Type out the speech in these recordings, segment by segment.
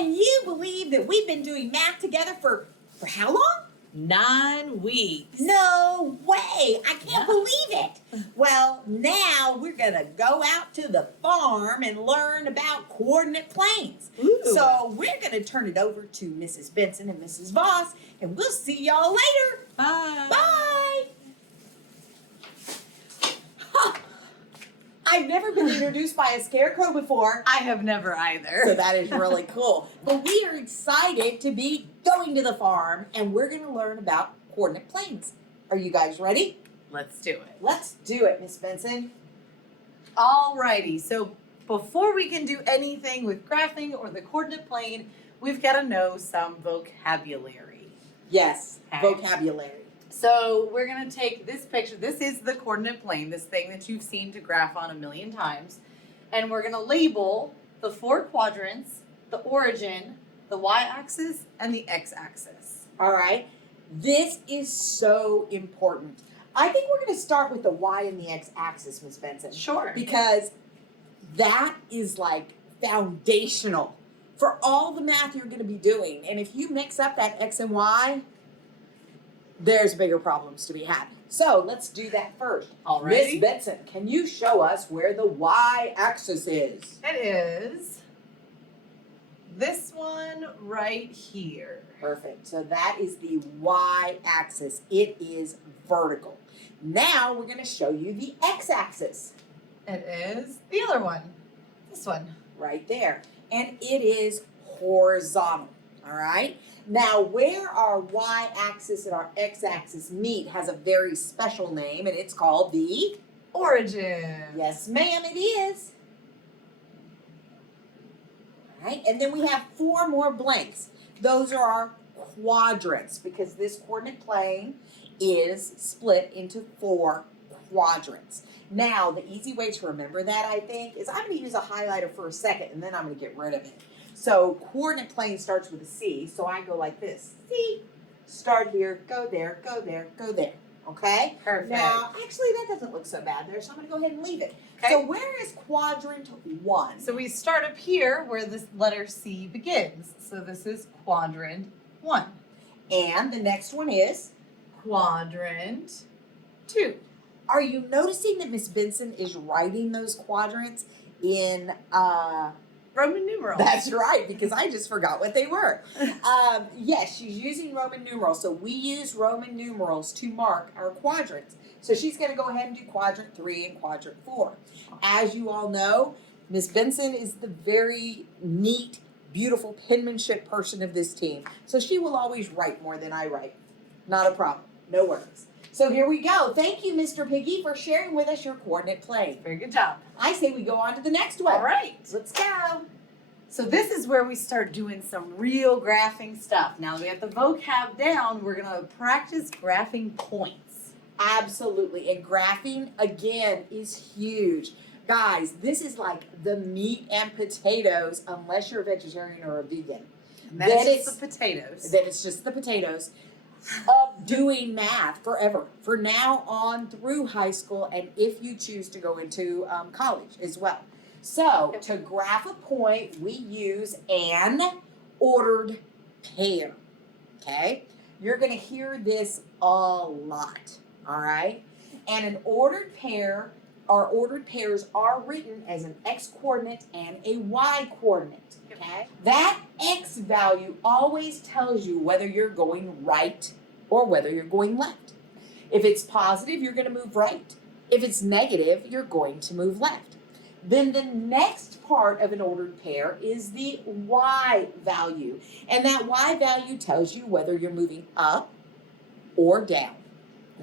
Can you believe that we've been doing math together for how long? 9 weeks. No way! I can't believe it. Well, now we're going to go out to the farm and learn about coordinate planes. Ooh. So we're going to turn it over to Mrs. Benson and Mrs. Voss, and we'll see y'all later. Bye. Bye! Huh. I've never been introduced by a scarecrow before. I have never either. So that is really cool. But we are excited to be going to the farm, and we're going to learn about coordinate planes. Are you guys ready? Let's do it. Let's do it, Miss Benson. Alrighty, so before we can do anything with graphing or the coordinate plane, we've got to know some vocabulary. Yes, Okay. vocabulary. So we're going to take this picture. This is the coordinate plane, this thing that you've seen to graph on a million times. And we're going to label the 4 quadrants, the origin, the y-axis, and the x-axis. All right. This is so important. I think we're going to start with the y and the x-axis, Miss Benson. Sure. Because that is like foundational for all the math you're going to be doing. And if you mix up that x and y, there's bigger problems to be had. So let's do that first. Alrighty. Miss Benson, can you show us where the y-axis is? It is this one right here. Perfect. So that is the y-axis. It is vertical. Now we're going to show you the x-axis. It is the other one. This one. Right there. And it is horizontal. All right? Now, where our y-axis and our x-axis meet has a very special name, and it's called the Origin. Yes, ma'am, it is. All right, and then we have 4 more blanks. Those are our quadrants because this coordinate plane is split into 4 quadrants. Now, the easy way to remember that, I think, is I'm going to use a highlighter for a second, and then I'm going to get rid of it. So coordinate plane starts with a C, so I go like this. C, start here, go there, go there, go there. Okay? Perfect. Now, actually, that doesn't look so bad there, so I'm going to go ahead and leave it. Okay. So where is quadrant 1? So we start up here where this letter C begins. So this is quadrant 1. And the next one is? Quadrant 2. Are you noticing that Miss Benson is writing those quadrants in Roman numerals. That's right, because I just forgot what they were. Yes, she's using Roman numerals. So we use Roman numerals to mark our quadrants. So she's going to go ahead and do quadrant 3 and quadrant 4. As you all know, Miss Benson is the very neat, beautiful penmanship person of this team. So she will always write more than I write. Not a problem. No worries. So here we go. Thank you, Mr. Piggy, for sharing with us your coordinate plane. Very good job. I say we go on to the next one. All right. Let's go. So this is where we start doing some real graphing stuff. Now that we have the vocab down, we're going to practice graphing points. Absolutely. And graphing, again, is huge. Guys, this is like the meat and potatoes, unless you're a vegetarian or a vegan. And that's just the potatoes. Then it's just the potatoes of doing math forever, for now on through high school, and if you choose to go into college as well. So to graph a point, we use an ordered pair. Okay? You're going to hear this a lot. All right? And an ordered pair, our ordered pairs are written as an x coordinate and a y coordinate. Okay? That x value always tells you whether you're going right or whether you're going left. If it's positive, you're going to move right. If it's negative, you're going to move left. Then the next part of an ordered pair is the y value. And that y value tells you whether you're moving up or down.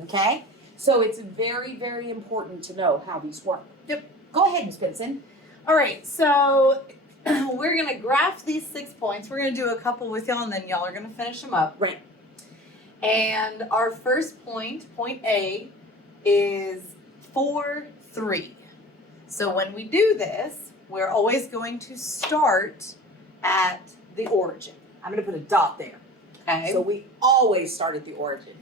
Okay? So it's very, very important to know how these work. Yep. Go ahead, Ms. Benson. All right, so we're going to graph these 6 points. We're going to do a couple with y'all, and then y'all are going to finish them up. Right. And our first point, point A, is 4, 3. So when we do this, we're always going to start at the origin. I'm going to put a dot there. Okay. So we always start at the origin.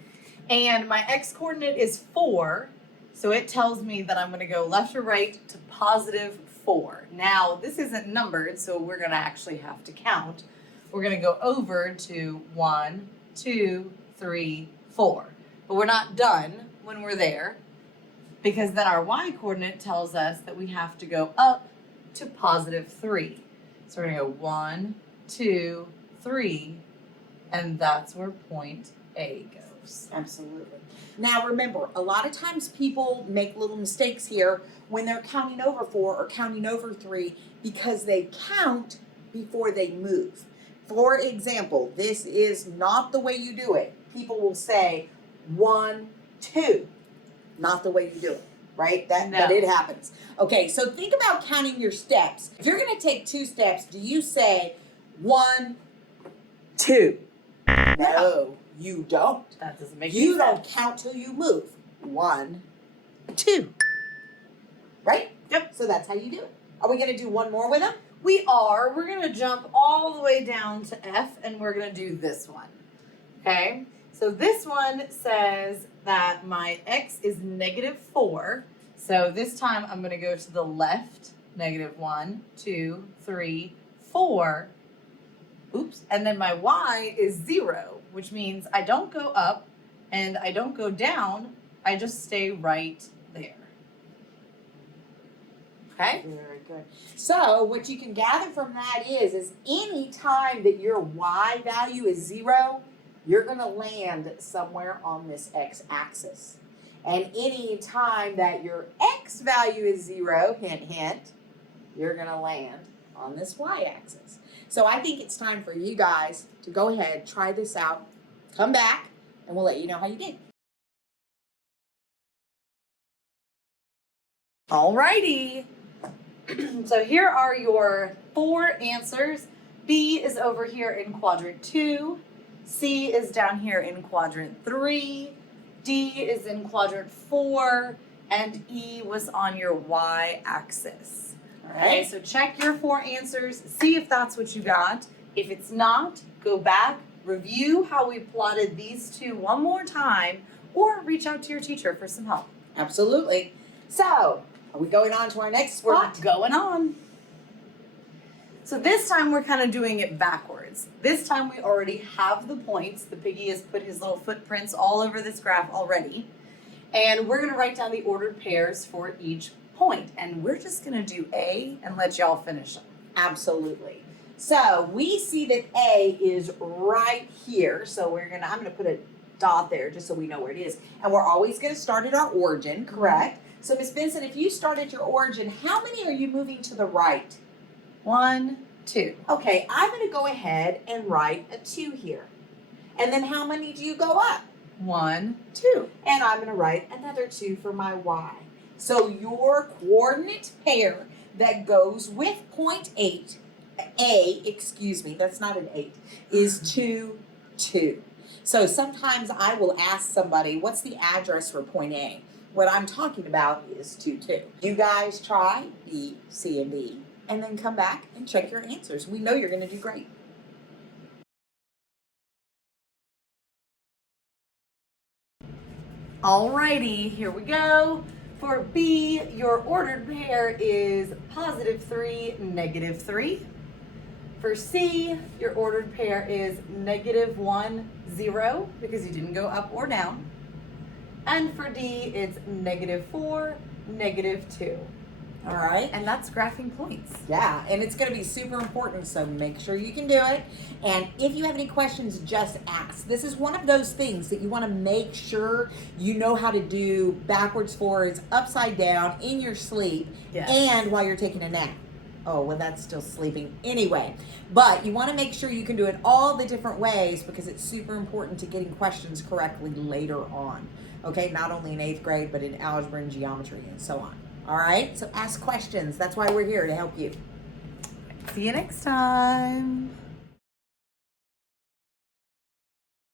And my x-coordinate is 4, so it tells me that I'm going to go left or right to positive 4. Now, this isn't numbered, so we're going to actually have to count. we're gonna go over to 1, 2, 3, 4. But we're not done when we're there, because then our y coordinate tells us that we have to go up to positive 3. So we're gonna go 1, 2, 3, and that's where point A goes. Absolutely. Now remember, a lot of times people make little mistakes here when they're counting over 4 or counting over 3 because they count before they move. For example, this is not the way you do it. People will say 1, 2. Not the way you do it, right? But it happens. Okay, so think about counting your steps. If you're going to take 2 steps, do you say 1, 2? No, you don't. That doesn't make You any don't sense. count till you move. 1, 2. Right? Yep. So that's how you do it. Are we going to do one more with them? We are. We're going to jump all the way down to F, and we're going to do this one. Okay? So this one says that my x is -4. So this time I'm going to go to the left. -1, 2, 3, 4. Oops. And then my y is 0, which means I don't go up and I don't go down. I just stay right there. Okay? Very good. So what you can gather from that is any time that your y value is 0, you're going to land somewhere on this x-axis. And any time that your x value is 0, hint, hint, you're going to land on this y-axis. So I think it's time for you guys to go ahead, try this out, come back, and we'll let you know how you did. Alrighty. So here are your 4 answers. B is over here in quadrant 2. C is down here in quadrant 3. D is in quadrant 4. And E was on your y-axis. Okay, so check your 4 answers. See if that's what you got. If it's not, go back, review how we plotted these 2 one more time, or reach out to your teacher for some help. Absolutely. So, are we going on to our next spot? We're going on. So this time we're kind of doing it backwards. This time we already have the points. The piggy has put his little footprints all over this graph already. And we're going to write down the ordered pairs for each point. And we're just going to do A and let y'all finish them. Absolutely. So we see that A is right here. So I'm going to put a dot there just so we know where it is. And we're always going to start at our origin, correct? So Miss Benson, if you start at your origin, how many are you moving to the right? 1, 2. Okay, I'm going to go ahead and write a 2 here. And then how many do you go up? 1, 2. And I'm going to write another 2 for my y. So your coordinate pair that goes with point 8, that's not an 8, is 2, 2. So sometimes I will ask somebody, what's the address for point A? What I'm talking about is 2, 2. You guys try B, C, and D, and then come back and check your answers. We know you're going to do great. Alrighty, here we go. For B, your ordered pair is +3, -3. For C, your ordered pair is -1, 0, because you didn't go up or down. And for D, it's -4, -2. All right? And that's graphing points. Yeah, and it's going to be super important, so make sure you can do it. And if you have any questions, just ask. This is one of those things that you want to make sure you know how to do backwards, forwards, upside down, in your sleep, Yes. and while you're taking a nap. Oh, well, that's still sleeping anyway. But you want to make sure you can do it all the different ways because it's super important to getting questions correctly later on. Okay, not only in 8th grade, but in algebra and geometry and so on. All right, so ask questions. That's why we're here, to help you. See you next time.